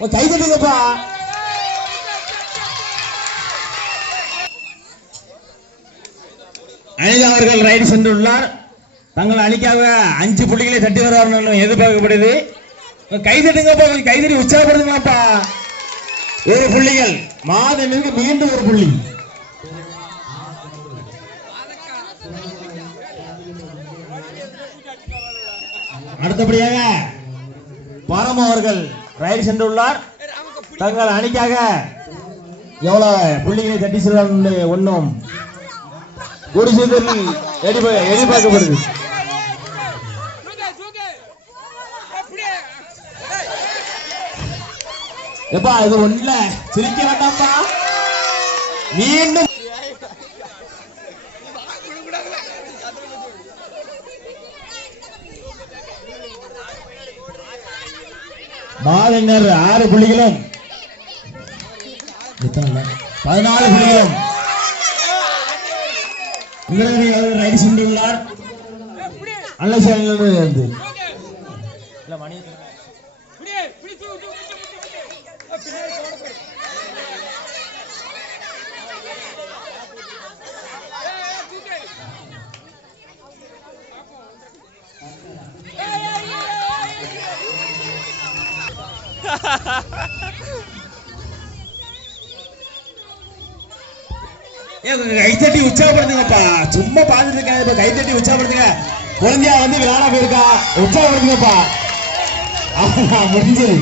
கை தட்டுங்கப்பா. அனிதா அவர்கள் ரைடு சென்றுள்ளார். தங்கள் அணிக்காக 5 புள்ளிகளை தட்டி வருவார்கள் எதிர்பார்க்கப்படுது. கை தட்டுங்கப்பா, கை தட்டி உற்சாகப்படுத்துங்கப்பா. 1 புள்ளிகள். மாதனுக்கு மீண்டும் 1 புள்ளி. அடுத்தபடியாக பரம் அவர்கள் ரைடு சென்றுள்ளார். தங்கள் அணிக்காக எவ்வளவு புள்ளிகளை தட்டி செல்ல ஒன்றும் ஒரு செய்தியில் எதிர்பார்க்கப்படுது. எப்பா இது ஒண்ணுல சிரிக்க வேண்டாம்ப்பா. மீண்டும் மாதங்கர் 6 புள்ளிகளும் 14 புள்ளிகளும் ரைடு சென்றுள்ளார். அல்லது கைத்தட்டி உற்சாகப்படுத்துங்கப்பா. சும்மா பாத்துட்டு இருக்காங்க. கைத்தட்டி உற்சாகப்படுத்துங்க. குழந்தையா வந்து விளையாட போயிருக்கா, உற்சாகப்படுத்துங்கப்பா. முடிஞ்சது.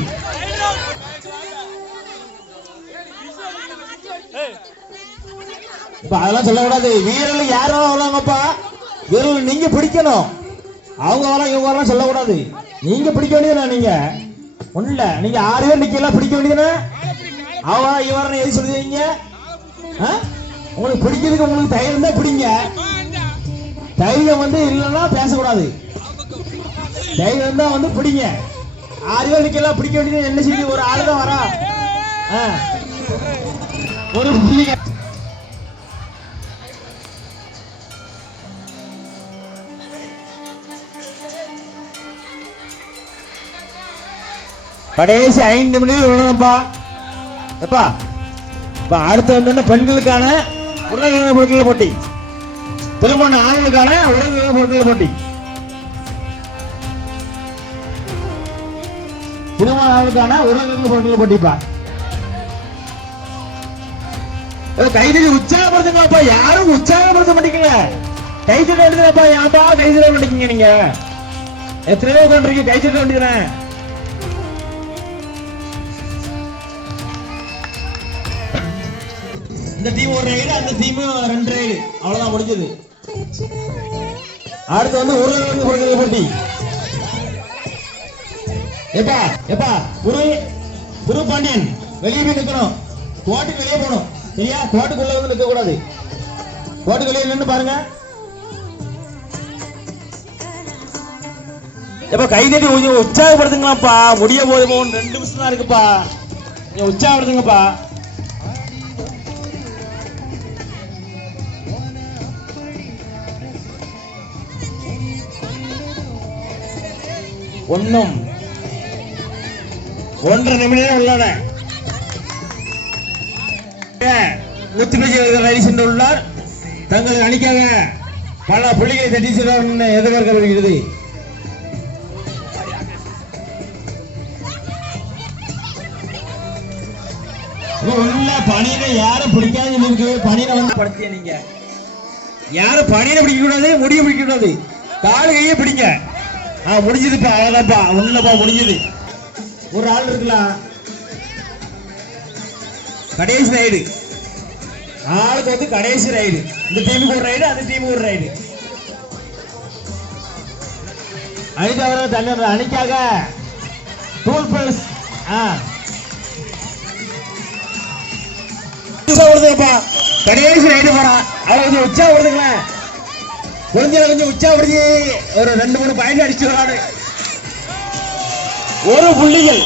இப்ப அதெல்லாம் சொல்லக்கூடாது. வீரர்கள் யாரும் வரலாங்கப்பா. வீரர்கள் நீங்க பிடிக்கணும். அவங்க வரலாம் இவங்க வரலாம் சொல்லக்கூடாது. நீங்க பிடிக்க வேண்டியதுனா நீங்க ஒண்ணு இல்ல. நீங்க 6 பேர் நிக்கலாம் பிடிக்க வேண்டியதுன்னா அவ இவரன்னு எது சொல்லுவீங்க? உங்களுக்கு பிடிக்கிறதுக்கு உங்களுக்கு தைரியம் தான் பிடிங்க. தைரியம் வந்து இல்லைன்னா பேசக்கூடாது. தைரியம் தான் வந்து பிடிங்க. 6 பேர் நிக்கலாம் பிடிக்க வேண்டியது என்ன செய்யுது? ஒரு ஆளு தான் வரா. ஒரு பிடிங்க. கடைசி 5 நிமிடம் விடணும்ப்பா. எப்பா இப்ப அடுத்து வந்து பெண்களுக்கான உடல்நல பொருட்கள் போட்டி, திருமண ஆண்களுக்கான உடல்நல பொருட்கள் போட்டி. திருமண ஆண்களுக்கான உடல்நல பொருட்கள் போட்டிப்பா. கைதறி உற்சாகப்படுத்துங்கப்பா. யாரும் உற்சாகப்படுத்த மாட்டீங்கள. கைத்தட்ட எடுத்துப்பா. ஏன்பா கைதற மாட்டீங்க? நீங்க எத்தனையோ கொண்டிருக்கீங்க. கைத்தட்ட வேண்டியதுனே. இந்த டீம் 1 ரைடு, அந்த டீம் 2 ரைடு. அவ்வளவுதான் முடிஞ்சது. அடுத்து வந்து உருளை போட்டி. எப்பா எப்பா குரு பாண்டியன் வெளியே போய் நிக்கணும். கோட்டுக்கு வெளியே போகணும். சரியா? கோட்டுக்குள்ள வந்து நிக்க கூடாது. கோட்டுக்கு வெளியே நின்று பாருங்க. எப்ப கை தட்டி கொஞ்சம் உற்சாகப்படுத்துங்களாப்பா. முடிய போது 2 நிமிஷம் தான் இருக்குப்பா. கொஞ்சம் உற்சாகப்படுத்துங்கப்பா. ஒன்னும் 1.5 நிமிடம் உள்ளன. ரைடு சென்றுள்ளார். தங்கள் அணிக்காக பல புள்ளிகளை தட்டி செல்வார் எதிர்பார்க்கப்படுகிறது. பணியில யாரும் பிடிக்காது இருக்கு. பணியில வந்து படுத்திய நீங்க யாரும் பணியில பிடிக்க கூடாது. முடிய பிடிக்க கூடாது. காலு கையே பிடிங்க. முடிஞ்சதுப்பா. அவ்வளவுதான்ப்பா. ஒண்ணுப்பா முடிஞ்சது. ஒரு ஆள் இருக்கலாம். கடைசி ரைடு. ஆளுக்கு வந்து கடைசி ரைடு. இந்த டீமுக்கு 1 ரைடு, அந்த டீமுக்கு 1 ரைடு. அனிதா தன்னர் அணிக்காக டூல் பிளஸ் கடைசி ரைடு போறான். அவரை கொஞ்சம் உற்சாகப்படுத்துங்களேன். குழந்தைகளை கொஞ்சம் உற்சாகப்படுத்தி ஒரு 2-3 பாயிண்ட் அடிச்சு வராது. 1 புள்ளிகள்.